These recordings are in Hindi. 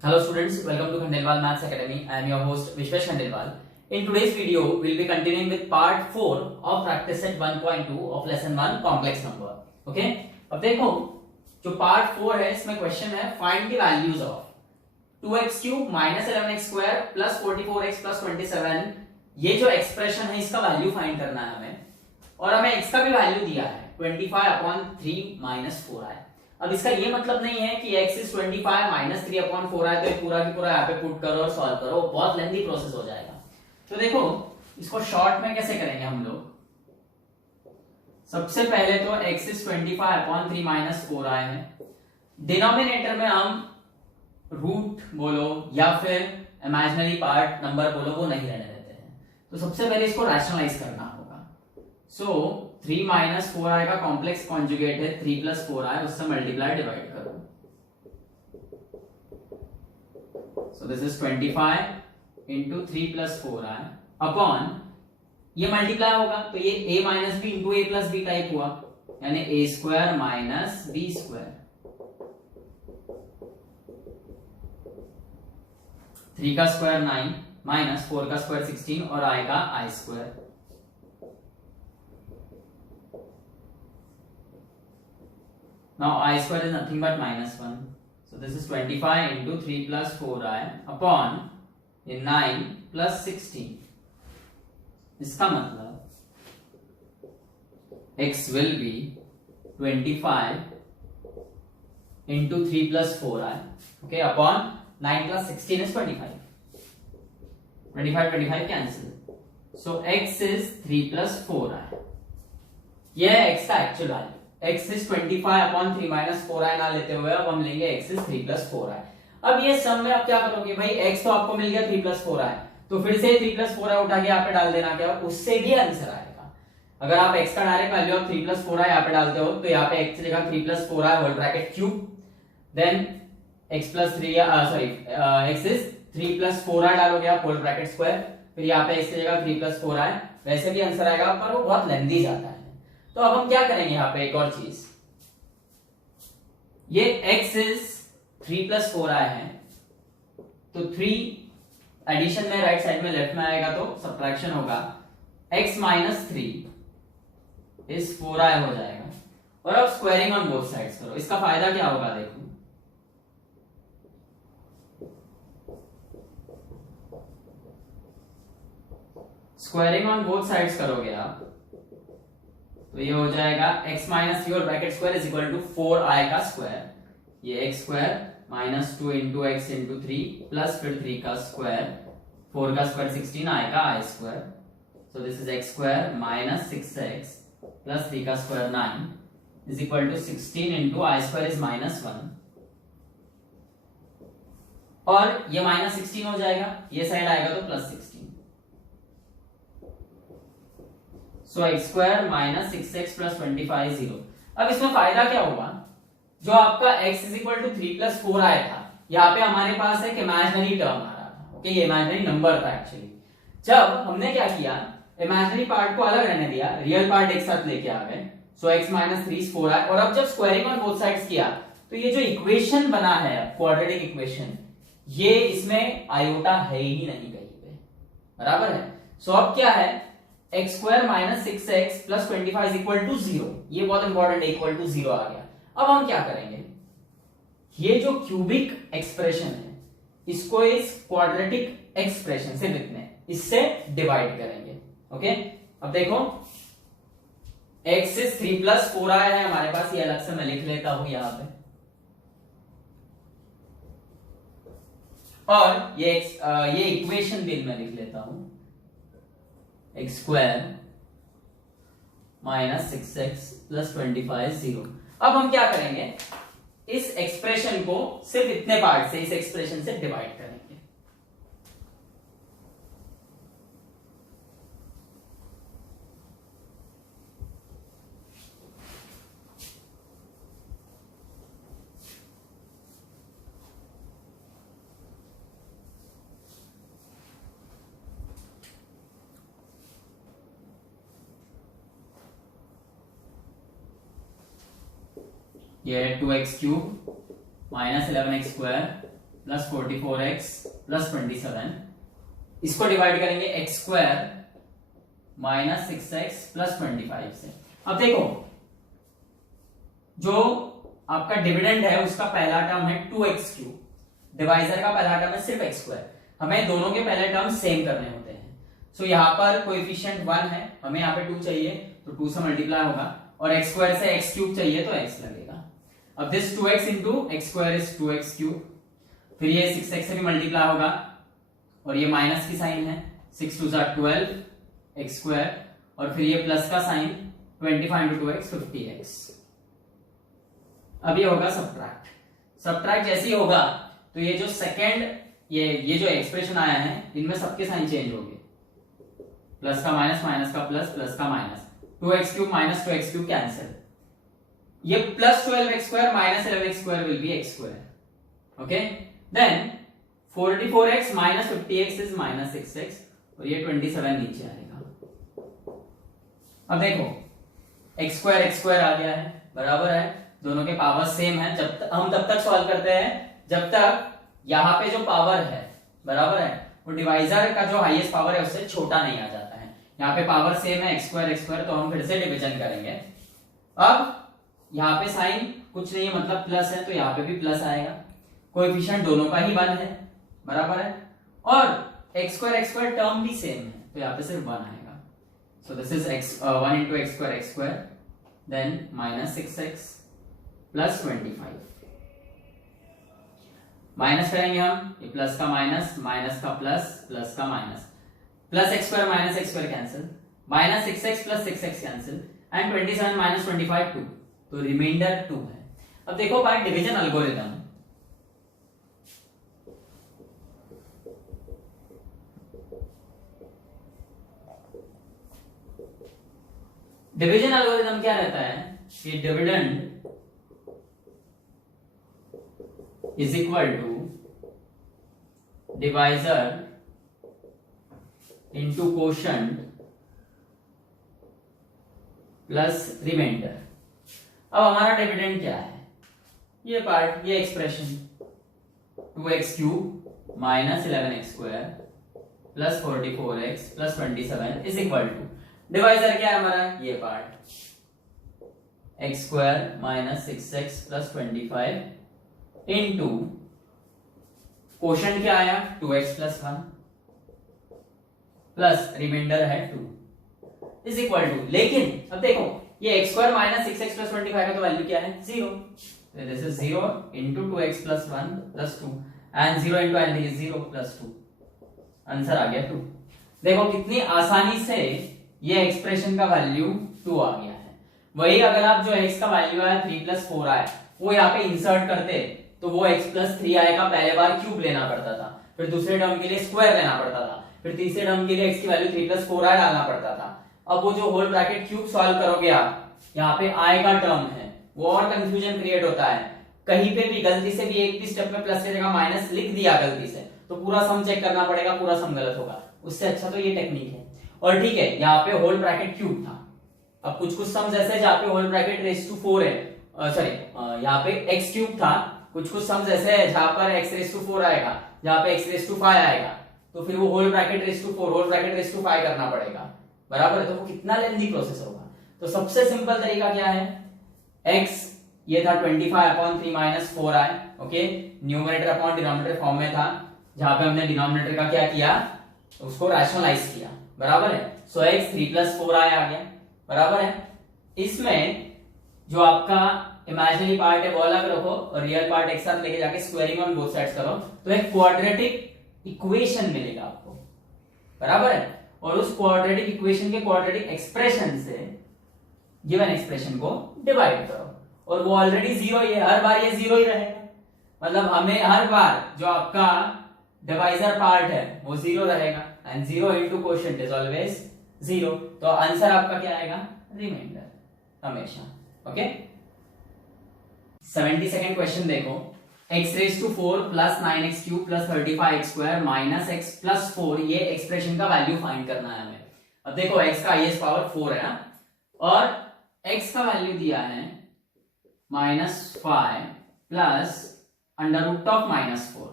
Hello students, welcome to Khandelwal Maths Academy. I am your host Vishwesh Khandelwal. In today's video, we will be continuing with part 4 of practice set 1.2 of lesson 1 complex number. Okay? अब देखो जो part 4 है इसमें क्वेश्चन है find the values of 2x cube minus 11x square plus 44x plus 27. ये जो एक्सप्रेशन है इसका वैल्यू फाइंड करना है हमें और हमें x का भी वैल्यू दिया है 25/3 minus 4i. अब इसका ये मतलब नहीं है कि x is 25 minus 3/4 है तो पूरा की पूरा यहाँ पे पुट करो और सॉल्व करो, बहुत लेंथी प्रोसेस हो जाएगा. तो देखो इसको शॉर्ट में कैसे करेंगे हम लोग. सबसे पहले तो x is 25/3 minus 4i है. डिनोमिनेटर में हम रूट बोलो या फिर इमेजिनरी पार्ट नंबर बोलो वो नहीं रहने देते हैं. तो सबसे पहले इसको रैशनलाइज करना होगा. सो 3 minus 4i का कॉम्प्लेक्स कॉन्जुगेट है 3 plus 4i, उससे मल्टीप्लाई डिवाइड करो. सो this is 25 into 3 plus 4i upon ये मल्टीप्लाई होगा तो ये a minus b into a plus b type हुआ, यानी a square minus b square. 3 का स्क्वायर 9 माइनस 4 का स्क्वायर 16 और i का i square. Now I square is nothing but minus 1. So this is 25 into 3 plus 4i upon 9 plus 16. इसका मतलब x will be 25 into 3 plus 4i, okay, upon 9 plus 16 is 25. 25 cancel. So x is 3 plus 4i. यह है x का actual value. x is 25/3 minus 4i ना लेते हुए अब हम लेंगे x is 3 plus 4i. अब ये सम में आप क्या करोगे भाई, x तो आपको मिल गया 3 plus 4i, तो फिर से 3 plus 4i उठा के यहाँ पे डाल देना, क्या उससे भी आंसर आएगा. अगर आप x का direct value of 3 plus 4i यहाँ पे डालते हो तो यहाँ पे x की जगह 3 plus 4i whole bracket cube, then x plus 3 x is 3 plus 4i डालोगे आप होल ब्रैकेट स्क्वायर, फिर यहाँ पे x की जगह 3 plus 4i, वैसे भी आंसर आएगा पर वो बहुत लेंथी जाता है. तो अब हम क्या करेंगे यहाँ पे एक और चीज, ये x is 3 plus 4i है तो 3 एडिशन में राइट साइड में लेफ्ट में आएगा तो सब्ट्रैक्शन होगा, x minus 3 is 4i हो जाएगा. और अब स्क्वायरिंग ऑन बोथ साइड्स करो. इसका फायदा क्या होगा देखो, स्क्वायरिंग ऑन बोथ साइड्स करोगे आप तो ये हो जाएगा x माइनस 3 और bracket square is equal to 4i का स्क्वायर, ये x square minus 2 into x into 3 plus फिर 3 का स्क्वायर, 4 का स्क्वायर 16, i का i square. So this is x square minus 6x plus 3 का square 9 is equal to 16 into i square is minus 1. और ये माइनस 16 हो जाएगा, ये साइड आएगा तो प्लस 16. सो x square minus 6x plus 25 0. अब इसमें फायदा क्या होगा, जो आपका x is equal to 3 plus 4i था, यहाँ पे हमारे पास एक इमेजिनरी टर्म आ रहा था. ओके, ये इमेजिनरी नंबर था एक्चुअली. जब हमने क्या किया, इमेजिनरी पार्ट को अलग रहने दिया, रियल पार्ट एक साथ लेके आ गए. सो x माइनस 3 is 4i. और अब जब स्क्वायरिंग ऑन बोथ साइड्स किया तो ये जो इक्वेशन बना है क्वाड्रेटिक इक्वेशन, ये इसमें आयोटा है ही नहीं कहीं पे, बराबर है. सो अब क्या है, x square minus 6x plus 25 is equal to 0. ये बहुत इंपॉर्टेंट है, इक्वल टू 0 आ गया. अब हम क्या करेंगे, ये जो क्यूबिक एक्सप्रेशन है इसको इस क्वाड्रेटिक एक्सप्रेशन से इससे डिवाइड करेंगे. ओके, अब देखो x इज 3 प्लस 4i है हमारे पास, ये अलग से मैं लिख लेता हूं यहां पे. और ये इक्वेशन भी मैं लिख लेता हूं, x square minus 6x plus 25 0. अब हम क्या करेंगे, इस एक्सप्रेशन को सिर्फ इतने पार्ट से, इस एक्सप्रेशन से डिवाइड करेंगे. ये 2x cube minus 11x square plus 44x plus 27, इसको डिवाइड करेंगे x square minus 6x plus 25 से। अब देखो जो आपका डिविडेंड है उसका पहला टर्म है 2x क्यूब, डिवाइजर का पहला टर्म है सिर्फ x स्क्वायर। हमें दोनों के पहले टर्म सेम करने होते हैं। सो यहाँ पर कोएफिशिएंट 1 है, हमें यहाँ पे 2 चाहिए तो 2 से मल्टीप्लाई होगा, और x स्क्वायर से x क्यूब चाहिए तो x लगेगा। अब this 2x into x square is 2x cube, फिर ये 6x से भी मल्टीप्लाई होगा और ये माइनस की साइन है, 6 2 12 एक्स स्क्वायर, और फिर ये प्लस का साइन 25 इंटू 2x 50x। अब ये होगा सब्ट्रैक्ट जैसे ही होगा तो ये जो सेकेंड ये जो एक्सप्रेशन आया है इनमें सबके साइन चेंज हो गए, प्लस का माइनस, माइनस का प्लस, प्लस का minus, 2x cube minus 2x cube cancel, ये plus 12x square minus 11x square will be x square. Okay, then 44x minus 50x is minus 6x, और ये 27 नीचे आएगा। अब देखो x स्क्वायर आ गया है, बराबर है, दोनों के पावर सेम है। हम तब तक सॉल्व करते हैं जब तक यहाँ पे जो पावर है, बराबर है, वो डिवाइजर का जो हाईएस्ट पावर है उससे छोटा नहीं आ जाता है। यहाँ पे पावर सेम है x स्क्वायर, तो हम फिर से डिवीजन करेंगे। अब यहाँ पे साइन कुछ नहीं है, मतलब प्लस है, तो यहाँ पे भी प्लस आएगा। कोएफिशिएंट दोनों का ही 1 है, बराबर है, और x स्क्वायर टर्म भी सेम है, तो यहाँ पे सिर्फ 1 आएगा। So this is 1 into x square, then minus 6x plus 25, minus करेंगे हम, ये प्लस का माइनस, माइनस का प्लस, प्लस का minus, plus x square minus x square cancel, minus 6x plus 6x cancel, and 27 minus 25 2, तो रिमाइंडर 2 है। अब देखो बाय डिवीजन एल्गोरिथम, क्या रहता है कि dividend is equal to divisor into quotient plus remainder. अब हमारा डिविडेंड क्या है, ये पार्ट, ये expression 2x cube minus 11x square plus 44x plus 27 is equal to, divisor क्या है हमारा, ये part x square minus 6x plus 25 into quotient क्या आया 2x प्लस 1 प्लस रिमाइंडर है 2 इज इक्वल टू, लेकिन अब देखो ये x square minus 6x plus 25 का तो वैल्यू क्या है 0, this is 0 into 2x plus 1 plus 2 and 0 into N is 0 plus 2, answer आ गया 2। देखो कितनी आसानी से ये एक्सप्रेशन का वैल्यू 2 आ गया है। वही अगर आप जो x का वैल्यू आया 3 प्लस 4 आया वो यहाँ पे इंसर्ट करते तो वो x प्लस 3 आएगा, पहले बार क्यूब लेना पड़ता था, फिर दूसरे टर्म के लिए स्क्वायर लेना पड़ता था, फिर तीसरे टर्म के लिए x की वैल्यू 3 प्लस 4 आए डालना पड़ता था। अब वो जो होल ब्रैकेट क्यूब सॉल्व करोगे आप, यहाँ पे i का टर्म है, वो और कंफ्यूजन क्रिएट होता है। कहीं पे भी गलती से भी एक भी स्टेप में प्लस की जगह माइनस लिख दिया गलती से, तो पूरा सम चेक करना पड़ेगा, पूरा सम गलत होगा। उससे अच्छा तो ये टेक्निक है। और ठीक है, यहाँ पे होल ब्रैकेट क्यूब था, अब कुछ सम्स ऐसे जहाँ पे होल ब्रैकेट रेज टू 4 है, सॉरी यहाँ पे x क्यूब था, कुछ सम्स ऐसे है जहाँ पर x रेज टू 4 आएगा, जहाँ पे x रेज टू 5 आएगा, तो फिर वो whole bracket raise to 4 whole bracket raise to 5 करना पड़ेगा, बराबर है। तो वो कितना लेंथी प्रोसेस होगा। तो सबसे सिंपल तरीका क्या है, x ये था 25/3 minus 4i, okay, numerator upon denominator form में था, जहां पे हमने डिनोमिनेटर का क्या किया, उसको रैशनलाइज किया, बराबर है। सो x 3 प्लस 4i आ गया, बराबर है। इसमें जो आपका इमेजिनरी पार्ट है वो अलग रखो और रियल पार्ट एक साथ लेके जाके स्क्वायरिंग ऑन बोथ साइड्स करो, तो एक क्वाड्रेटिक इक्वेशन मिलेगा आपको, बराबर है। और उस क्वाड्रेटिक इक्वेशन के क्वाड्रेटिक एक्सप्रेशन से गिवन एक्सप्रेशन को डिवाइड करो, और वो ऑलरेडी जीरो ही है, हर बार ये जीरो ही रहेगा, मतलब हमें हर बार जो आपका डिवाइजर पार्ट है वो जीरो रहेगा, and zero into quotient is always zero, तो आंसर आपका क्या आएगा, रिमाइंडर हमेशा, ओके। 72nd क्वेश्चन देखो, x raise to 4 plus 9x cube plus 35x square minus x plus 4, ये एक्सप्रेशन का वैल्यू फाइंड करना है हमें। अब देखो x का हाईएस्ट पावर 4 है ना, और x का वैल्यू दिया है -5 प्लस अंडर रूट ऑफ -4,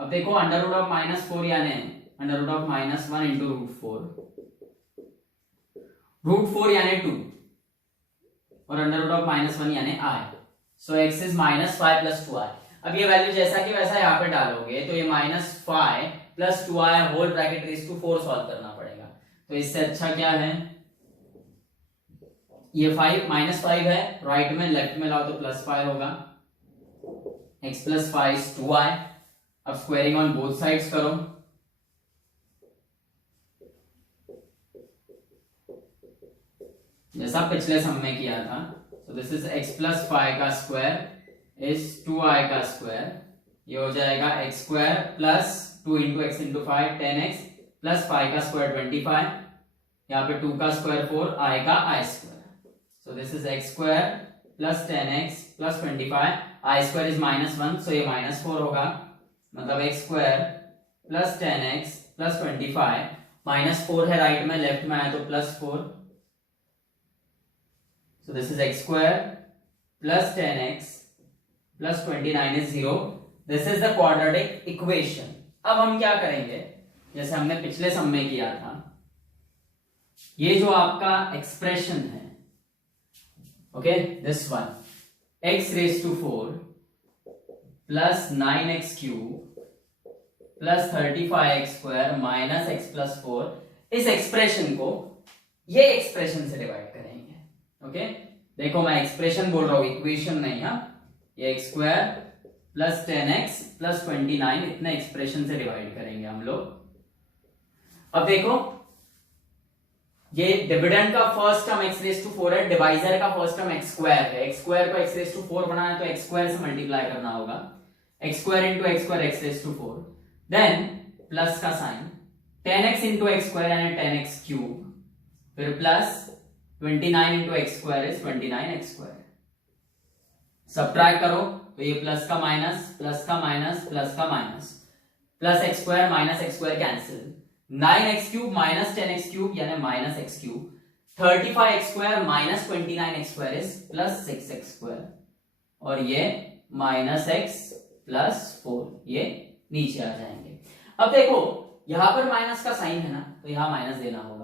अब देखो अंडर रूट ऑफ -4 यानी अंडर रूट ऑफ -1 इंटू √4 यानी 2 और अंडर रूट ऑफ -1 यानी i। So x is -5 + 2i। अब ये वैल्यू जैसा कि वैसा यहाँ पे डालोगे तो ये -5 + 2i whole bracket raise to 4 solve करना पड़ेगा। तो इससे अच्छा क्या है, ये -5 है, राइट में लेफ्ट में लाओ तो +5 होगा। x + 5 is 2i। अब स्क्वायरिंग ऑन बोथ साइड्स करो। जैसा पिछले सम में किया था। तो दिस इज x + 5 का स्क्वायर इज 2i का स्क्वायर। ये हो जाएगा x² + 2 × x × 5 10x + 5 का स्क्वायर 25। यहाँ पे 2 का स्क्वायर 4, i का i²। So this is x² + 10x + 25। i² is -1 सो ये -4 होगा, मतलब x² + 10x + 25 -4 है राइट में, लेफ्ट में आए तो +4। So this is x² + 10x + 29 is 0. This is the quadratic equation. अब हम क्या करेंगे, जैसे हमने पिछले सम में किया था, ये जो आपका एक्सप्रेशन है, okay, this one x⁴ + 9x³ + 35x² - x + 4, इस एक्सप्रेशन को ये एक्सप्रेशन से डिवाइड करेंगे। ओके देखो मैं एक्सप्रेशन बोल रहा हूं, इक्वेशन नहीं। हाँ, ये x² + 10x + 29 इतने एक्सप्रेशन से डिवाइड करेंगे हम लोग। अब देखो ये डिविडेंड का फर्स्ट टर्म x⁴ है, डिवाइजर का फर्स्ट टर्म x² है। x² को x⁴ बनाना है तो x² से मल्टीप्लाई करना होगा, x² × x² x⁴, then plus का साइन 10x × x² यानी 10x³, फिर plus 29 × x² is 29x²। Subtract करो तो ये प्लस का माइनस, प्लस का माइनस, प्लस का minus, plus x² - x² cancel, 9x³ - 10x³ यानी -x³, 35x² - 29x² is +6x², और ये -x + 4 ये नीचे आ जाएंगे। अब देखो यहां पर माइनस का साइन है ना, तो यहां माइनस देना होगा।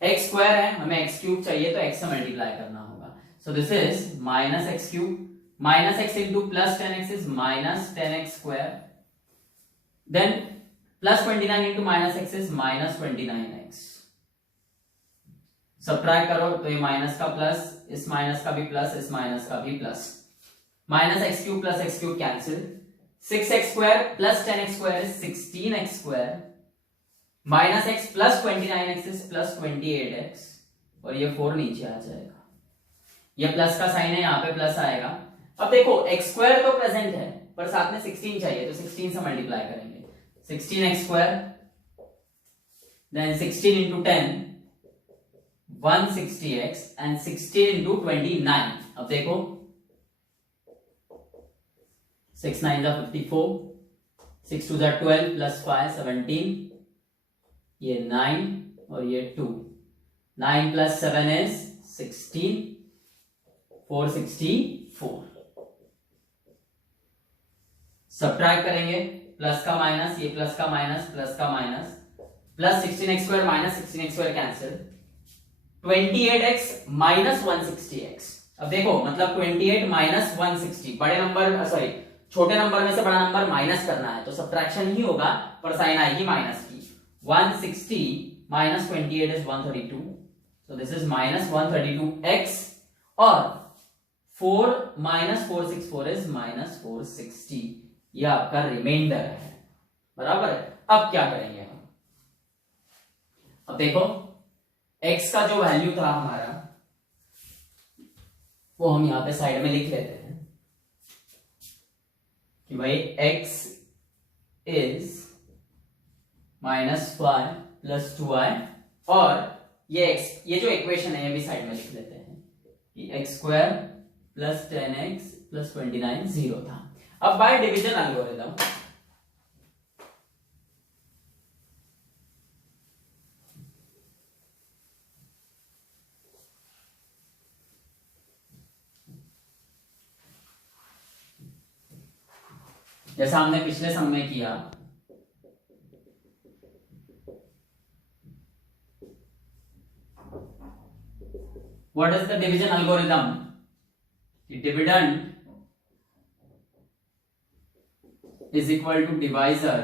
x² है, हमें x³ चाहिए तो x से मल्टीप्लाई करना होगा। So this is -x³, -x × +10x is -10x², then +29 × -x is -29x। Subtract करो तो ये माइनस का प्लस, इस माइनस का भी प्लस, इस माइनस का भी plus, -x³ + x³ cancel, 6x² + 10x² is 16x², -x + 29x is +28x, और ये 4 नीचे आ जाएगा। ये प्लस का साइन है, यहाँ पे प्लस आएगा। अब देखो x² तो प्रेजेंट है पर साथ में 16 चाहिए, तो 16 से मल्टीप्लाई करेंगे, 16x², देन 16 × 10 160x एंड 16 × 29। अब देखो 6 × 9 = 54, 6 × 2 = 12 + 5 17, ये 9 और ये 2, 9 + 7 is 16, 464। सब्ट्रैक्ट करेंगे, प्लस का माइनस, ये प्लस का माइनस, प्लस का minus, plus 16x² - 16x² cancel, 28x - 160x। अब देखो मतलब 28 - 160, बड़े नंबर सॉरी छोटे नंबर में से बड़ा नंबर माइनस करना है तो सब्ट्रैक्शन ही होगा, पर साइन आएगी माइनस की। 160 - 28 is 132, so this is -132x, और 4 - 464 is -460, यह आपका रिमाइंडर है, बराबर है। अब क्या करेंगे हम, अब देखो x का जो वैल्यू था हमारा वो हम यहां पे साइड में लिख लेते हैं कि भाई x is -5 + 2i, और ये जो इक्वेशन है ये भी साइड में लिख लेते हैं कि x² + 10x + 29 0 था। अब बाय डिवीजन एल्गोरिथम जैसा हमने पिछले सम में किया। What is the division algorithm? Dividend is equal to divisor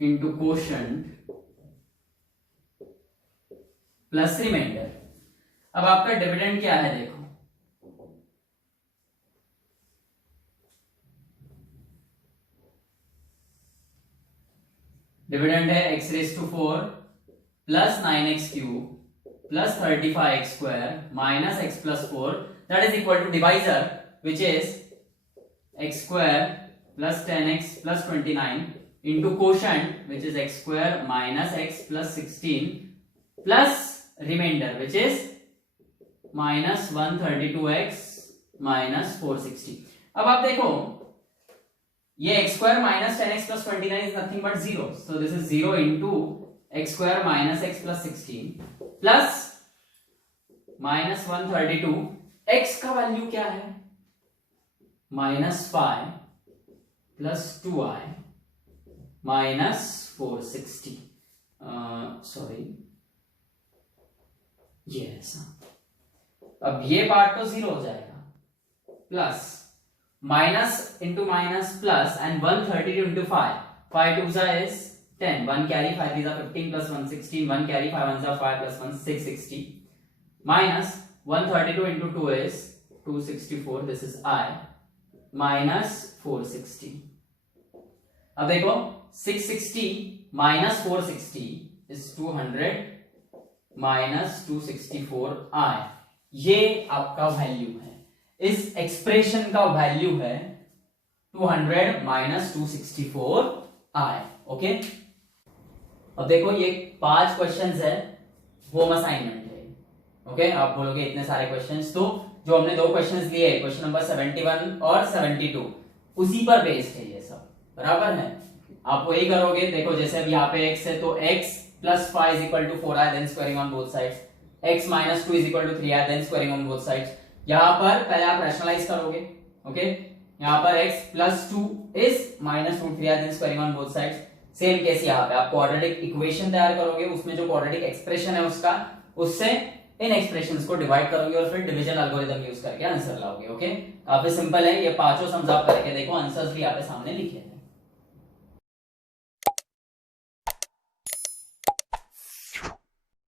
into quotient plus remainder। अब आपका डिविडेंड क्या है देखो, डिविडेंड है x raise to 4 plus 9x cube plus 35x square minus x plus 4 that is equal to divisor which is x square plus 10x plus 29 into quotient which is x square minus x plus 16 plus remainder which is minus 132x minus 460। अब आप देखो ये x square minus 10x plus 29 is nothing but 0, so this is 0 into x square minus x plus 16 plus minus 132। x का वैल्यू क्या है? -5 plus 2i minus 460, सॉरी ये ऐसा। अब ये पार्ट तो 0 हो जाएगा, plus minus into minus plus and 132 into 5, 5 2 is 10, 1 carry 5 is 15 plus 1 16, 1 carry 5 1 is 5 plus 1 660 minus 132 into 2 is 264, this is I minus 460। अब देखो 660 minus 460 is 200 minus 264 I, ये आपका वैल्यू है, इस एक्सप्रेशन का वैल्यू है 200 minus 264 I। ओके, अब देखो ये 5 क्वेश्चंस है, होम असाइनमेंट है। ओके, आप बोलोगे इतने सारे क्वेश्चंस, तो जो हमने 2 क्वेश्चंस लिए, क्वेश्चन नंबर 71 और 72, उसी पर बेस्ड है ये सब, बराबर है। आप वही करोगे, देखो जैसे अब यहाँ पे x है तो x plus 5 is equal to 4i then squaring on both sides, x minus 2 is equal to 3i then squaring on both sides। यहाँ पर पहले आप रैशनलाइज करोगे। ओके, यहाँ पर x plus 2 is minus root 3i then squaring on both sides। Same case यहाँ पे आप क्वाड्रेटिक इक्वेशन तैयार करोगे, उसमें जो क्वाड्रेटिक एक्सप्रेशन है उसका, उससे इन एक्सप्रेशंस को डिवाइड करोगे और फिर डिवीजन एल्गोरिथम यूज करके आंसर लाओगे। ओके, काफी सिंपल है, ये पांचों सम्स आप करके देखो, आंसर्स भी यहाँ पे सामने लिखे हैं।